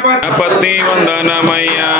गणपति वंदनमय्या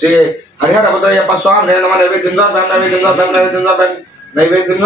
श्री हरिहर भद्रय्यप्पा स्वामी नमः। नैवेद्यं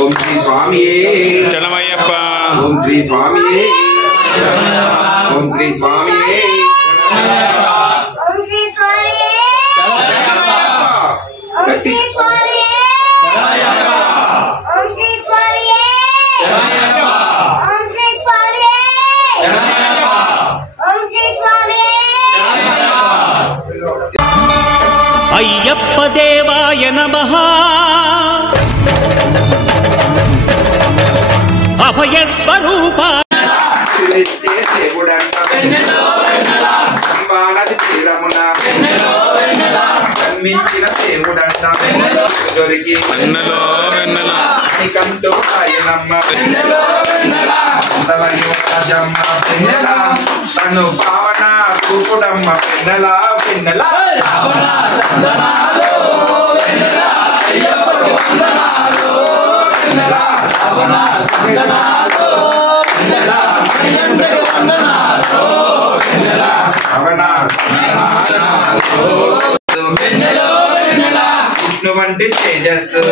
ఓం శ్రీ స్వామి శరణమయ్యప్ప ఓం శ్రీ స్వామి ఓం శ్రీ స్వామి ఓం శ్రీ స్వామి ఓం శ్రీ స్వామి ఓం శ్రీ స్వామి ఓం శ్రీ స్వామి ఓం శ్రీ స్వామి అయ్యప్ప దేవాయ నమః అభయ స్వరూప జన్మించిన దేవుడంట దొరికి వెన్నెలో వెన్నెల కంటూ ఆయనమ్మ రాజమ్మ పెన్నెల తను పావన రూపుడమ్మ పెన్నెల పెన్నెల విష్ణు వంటి తేజస్సు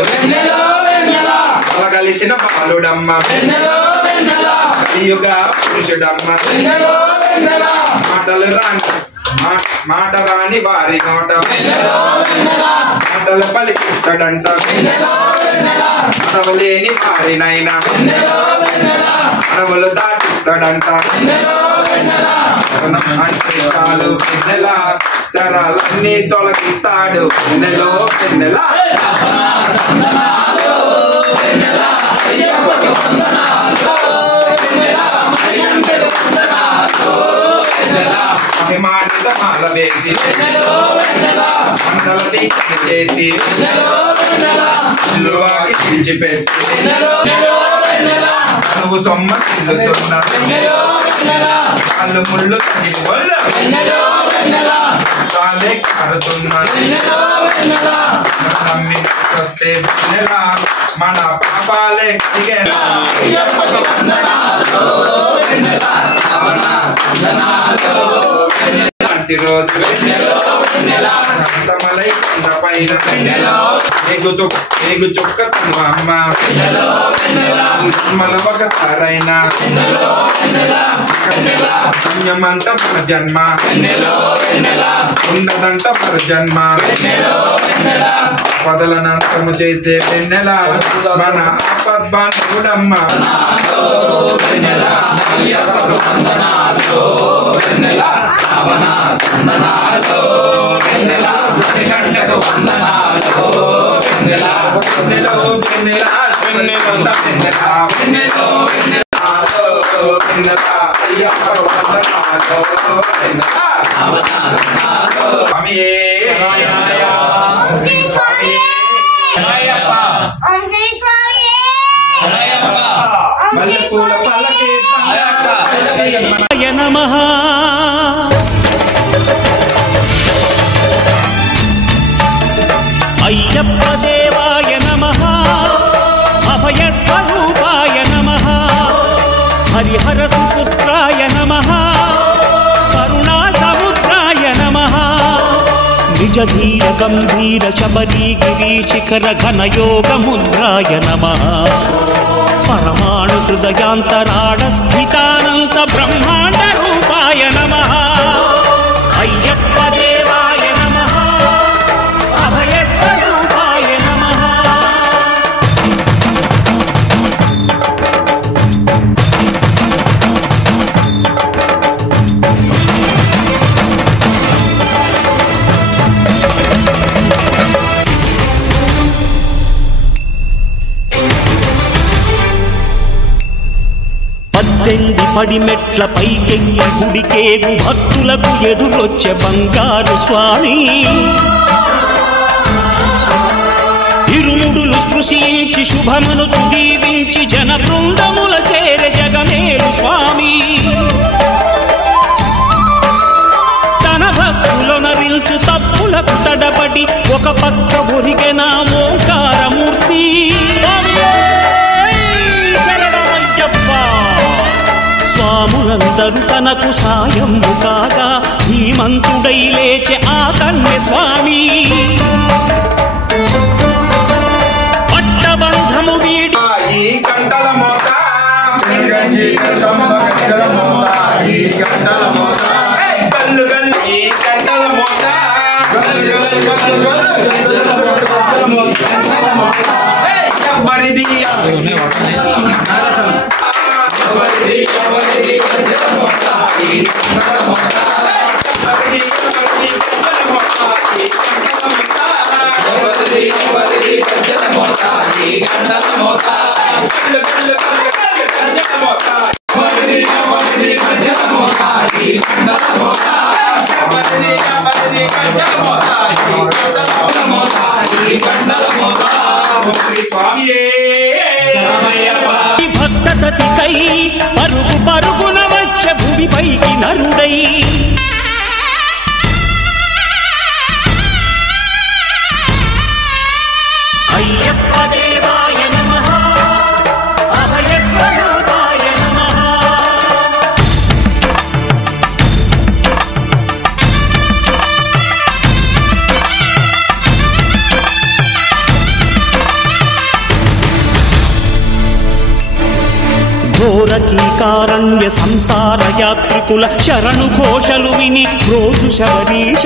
కలిసిన బాలుడమ్మ కలియుగ పురుషుడమ్మ మాటలు రాని మాట రాని వారి నోట మాటలు పలికిస్తాడంట అడవలేని వారినైనా అడవులు దాటిస్తాడంట చాలు పిన్నెల సరాలన్నీ తొలగిస్తాడు పిన్నెలో పిన్నెల అభిమానిత మాల వేసి మండల దీక్ష చేసి ఇల్లువాకి విడిచిపెట్టి నువ్వు సొమ్మ తిరుగుతున్నా కళ్ళు ముళ్ళు తగిలి కాలే కారుతున్నా నమ్మి వస్తే పిల్లల మన పాపాలే కడిగేలా ప్రతిరోజు అంతమలై కింద పైన ఏగు చుక్క తను అమ్మ మన ఒకసారైనా పుణ్యమంట మన జన్మ ఉండదంట మన జన్మ పదలనంతము చేసే వెన్నెల మన ఆపద్బాంధుడమ్మ నమః అయ్యప్ప దేవాయ నమః అభయ స్వరూపాయ నమః హరిహర సుపుత్రాయ నమః కరుణా సముద్రాయ నమః నిజ ధీర గంభీర శబరీ గిరి శిఖర ఘన యోగ ముద్రాయ నమః పరమాణు హృదయాంతరాళ స్థితానంత బ్రహ్మాండ రూపాయ నమః అయ్యప్ప దేవాయ నమః అభయ స్వరూపాయ నమః పద్దెంది పడిమెట్ల పైకెక్కి గుడికేగు భక్తులకు ఎదురొచ్చే బంగారు స్వామి ఇరుముడులు స్పృశించి శుభమును దీవించి జన బృందముల చేరే జగమేలు స్వామి తన భక్తులొనరిల్చు తప్పులకు తడబడి ఒక పక్క ఒరిగెన ఓంకారమూర్తి స్వాములందరూ తనకు సాయము కాగా ధీమంతుడై లేచే ఆ కన్య స్వామి పట్టబంధము వీడి భక్తతతికై పరుగు పరుగున వచ్చ భూమిపైకి నరుడై అయ్యప్ప దేవాయ నమః అభయ స్వరూపాయ నమః. ఘోరకీకారణ్య సంసార యాత్రికుల శరణు ఘోషలు విని రోజు శబరీష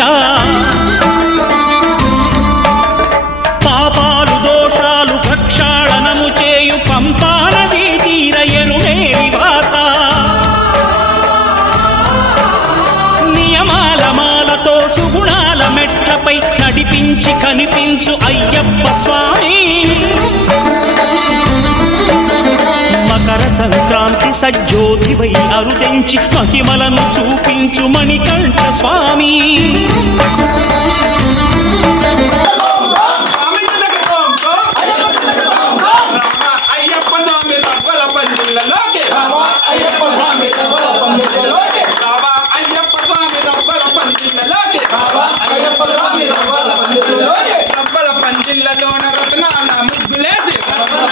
పాపాలు దోషాలు ప్రక్షాళనము చేయు పంపా నదీ తీర ఎరుమే నివాస నియమాల మాలతో సుగుణాల మెట్లపై నడిపించి కనిపించు అయ్యప్ప స్వామి. మకర సంక్రాంతి సజ్జోతివై అరుదెంచి మహిమలను చూపించు మణికంఠ స్వామి.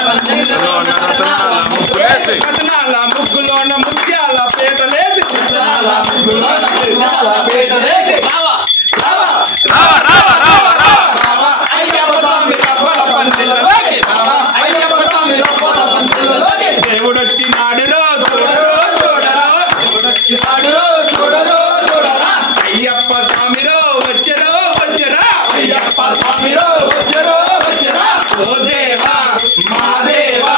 పంజిల్లలోన రత్నాల ముగ్గులేసి రత్నాల ముగ్గులోన ముత్యాల పేటలేసి అయ్యప్ప స్వామి రవ్వల పంజిల్లలోకి దేవుడొచ్చినాడు రో చూడరో చూడరో దేవుడొచ్చినాడు రో చూడరో చూడరా అయ్యప్ప స్వామి రో వచ్చరో వచ్చరా అయ్యప్ప స్వామి రో వచ్చరో వచ్చరా ఓ దేవా మా దేవా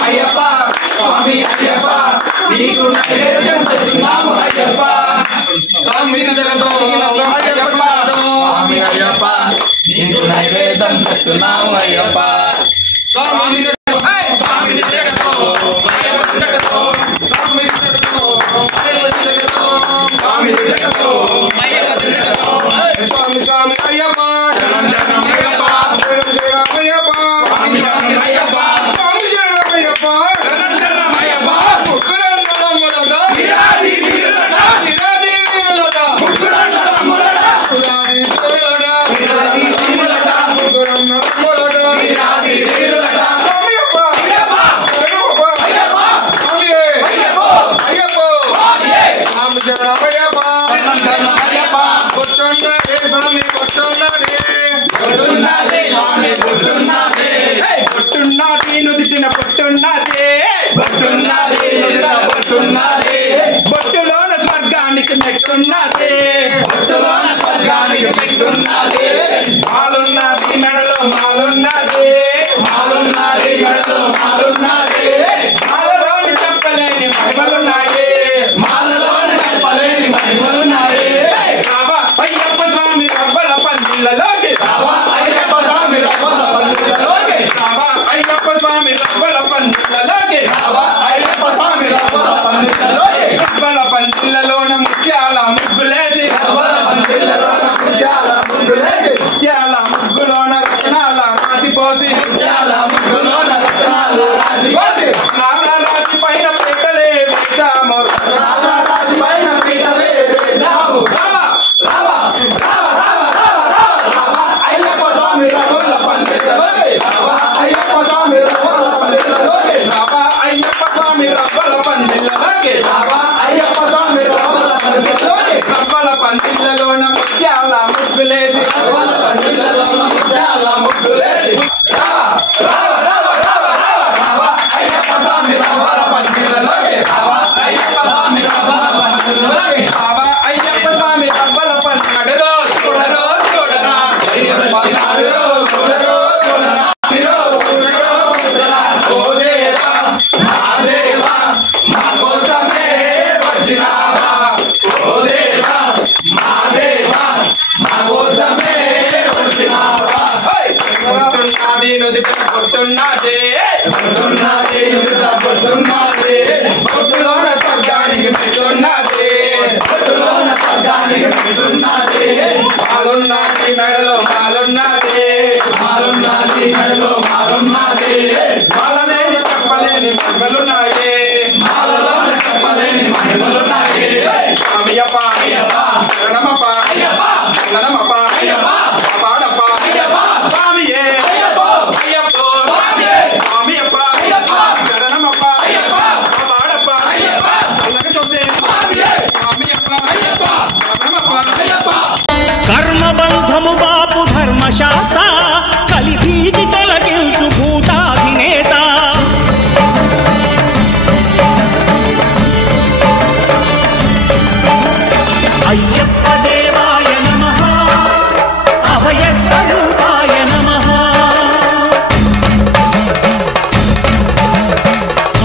అయ్యప్ప స్వామి అయ్యప్ప నీకు నైవేద్యం తెచ్చున్నాము అయ్యప్ప స్వామి అయ్యప్ప స్వామి అయ్యప్ప నీకు నైవేద్యం తెచ్చున్నాము అయ్యప్ప స్వామి స్వామిని జగతో స్వామి జగతో స్వామి జగతో స్వామి స్వామి అయ్యప్ప శరణం శరణం అయ్యప్ప శరణం శరణం అయ్యప్ప స్వామి స్వామి అయ్యప్ప స్వామి శరణం అయ్యప్ప శరణం శరణం అయ్యప్ప ముక్కురంగలములట విరాది వీరులట విరాది వీరులట ముక్కురంగలములట విరాది వీరులట విరాది వీరులట ముక్కురంగలములట విరాది వీరులట అయ్యప్ప అయ్యప్ప అయ్యప్ప అయ్యప్ప స్వామి అయ్యప్ప అయ్యప్ప స్వామి స్వామి శరణం అయ్యప్ప శరణం శరణం అయ్యప్ప కొట్టున్నదే స్వామి కొట్టున్నదే కొట్టున్నదే స్వామి కొట్టున్నదే కొట్టున్నది నుదిటిన పొట్టున్నదే పొట్టున్నదే నుదిటిన పొట్టున్నదే బొట్టులోన స్వర్గానికి మెట్టున్నదే బొట్టులోన స్వర్గానికి మెట్టున్నదే మాలున్నది మెడలో మాలున్నదే మాలున్నది మెడలో మాలున్నదే మాలలోని చెప్పలేని మహిమలున్నాయే మాలలోని చెప్పలేని మహిమలున్నాయే అయ్యప్ప స్వామి రవ్వల పందిళ్ళలోకి అయ్యప్ప స్వామి రవ్వల పందిళ్ళలోకి అయ్యప్ప స్వామి రవ్వల పందిళ్ళలోకి అయ్యప్ప స్వామి రవ్వల పందిళ్ళలోకి రవ్వల పందిళ్ళలోన ముత్యాల ముగ్గులేసి రవ్వల పందిళ్ళలోన ముత్యాల ముగ్గులేసి వచ్చినావా ఓ దేవా మా దేవా మా కోసమే వచ్చినావా పొద్దున్నది నుదిపిన పొద్దున్నది పొద్దున్నది నుదిత పొద్దున్నది పొద్దులోన స్వర్గానికి పెట్టున్నది పొద్దులోన స్వర్గానికి పెట్టున్నది మాలున్నది మెడలో మాలున్నది మాలున్నది మెడలో మాలున్నది మాలలేని చెప్పలేని మహిమలున్నాయి మాలలోన చెప్పలేని మహిమలున్నాయి స్వామియప్ప శరణమప్ప శరణమప్ప పాడప్ప స్వామియే అయ్యప్ప స్వామియప్ప శరణమప్ప పాడప్ప చల్లగా చూస్తే స్వామియప్ప శరణమప్ప కర్మబంధము బాపు ధర్మశాస్త్ర కలిభీతి తొలగించు భూతాధినేత అయ్యప్ప దేవాయ నమః అభయ స్వరూపాయ నమః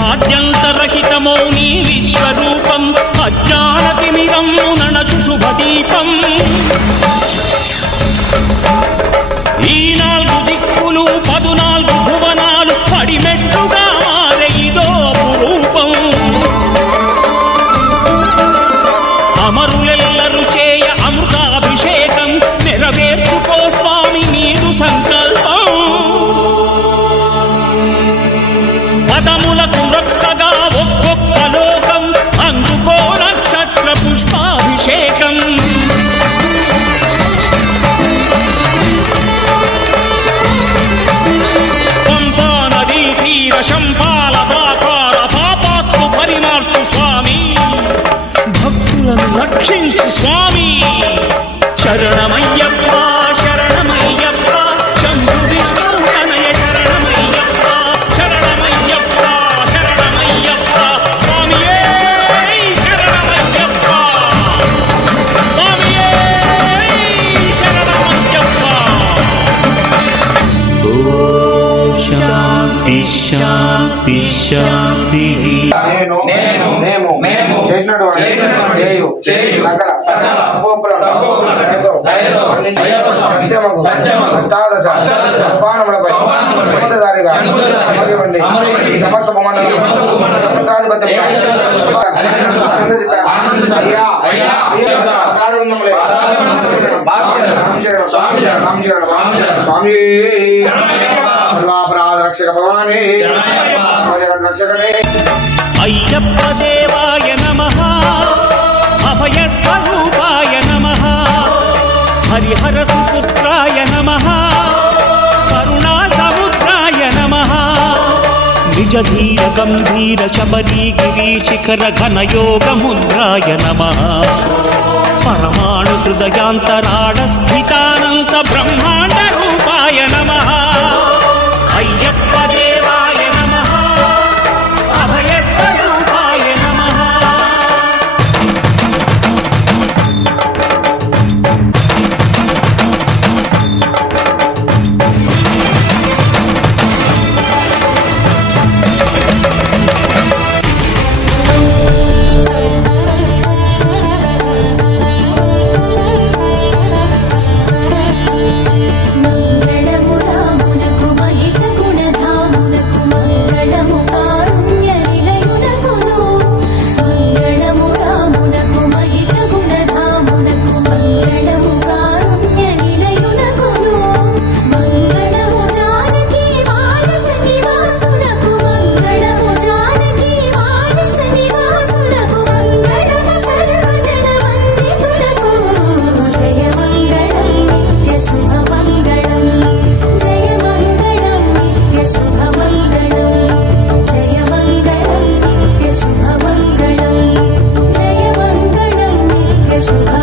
ఆద్యంతరహితమౌ నీ విశ్వరూపం అజ్ఞానతిమిరం నణచు శుభదీపం ఈ 4 దిక్కులు 14 భువనాలు పడిమెట్టుగా మారే ఇదో రూపం అమరులెల్లరు చేయ అమృతాభిషేకం నెరవేర్చుకో స్వామి నీదు సంకల్పం పదములకు రొక్కగా ఒక్కొక్క లోకం అందుకో నక్షత్ర పుష్పాభిషేకం పంపా నదీ తీర శంపాలదాకార పాపాత్ము పరిమార్చు స్వామి భక్తులను రక్షించు స్వామి శరణమయ్యప్ప శరణమయ్యప్ప శంభు విష్ణు తనయ శరణమయ్యప్ప శరణమయ్యప్ప శరణమయ్యప్ప స్వామియే శరణమయ్యప్ప స్వామియే శరణమయ్యప్ప ఓం శాంతి శాంతి శాంతి నేను మేము చేసినటువంటి చేయు సకల తపోపులను దయతో సత్యమగు అష్టాదశ సోపానములపై అమృతధారిగా అమరువండి సమస్త భూమండలాధిపతి సర్వాపరాధ రక్షక భగవానే రక్షకనే అయ్యప్ప దేవాయ నమః అభయ స్వరూపాయ నమః హరిహర సుపుత్రాయ నమః కరుణా సముద్రాయ నమః నిజ ధీర గంభీర శబరీ గిరీశిఖర ఘనయోగ ముద్రాయ నమః పరమాణు హృదయాంతరాళ స్థితానంత బ్రహ్మాండ రూపాయ నమః అయ్యప్ప దేవాయ నమః అభయ స్వరూపాయ నమః Yes,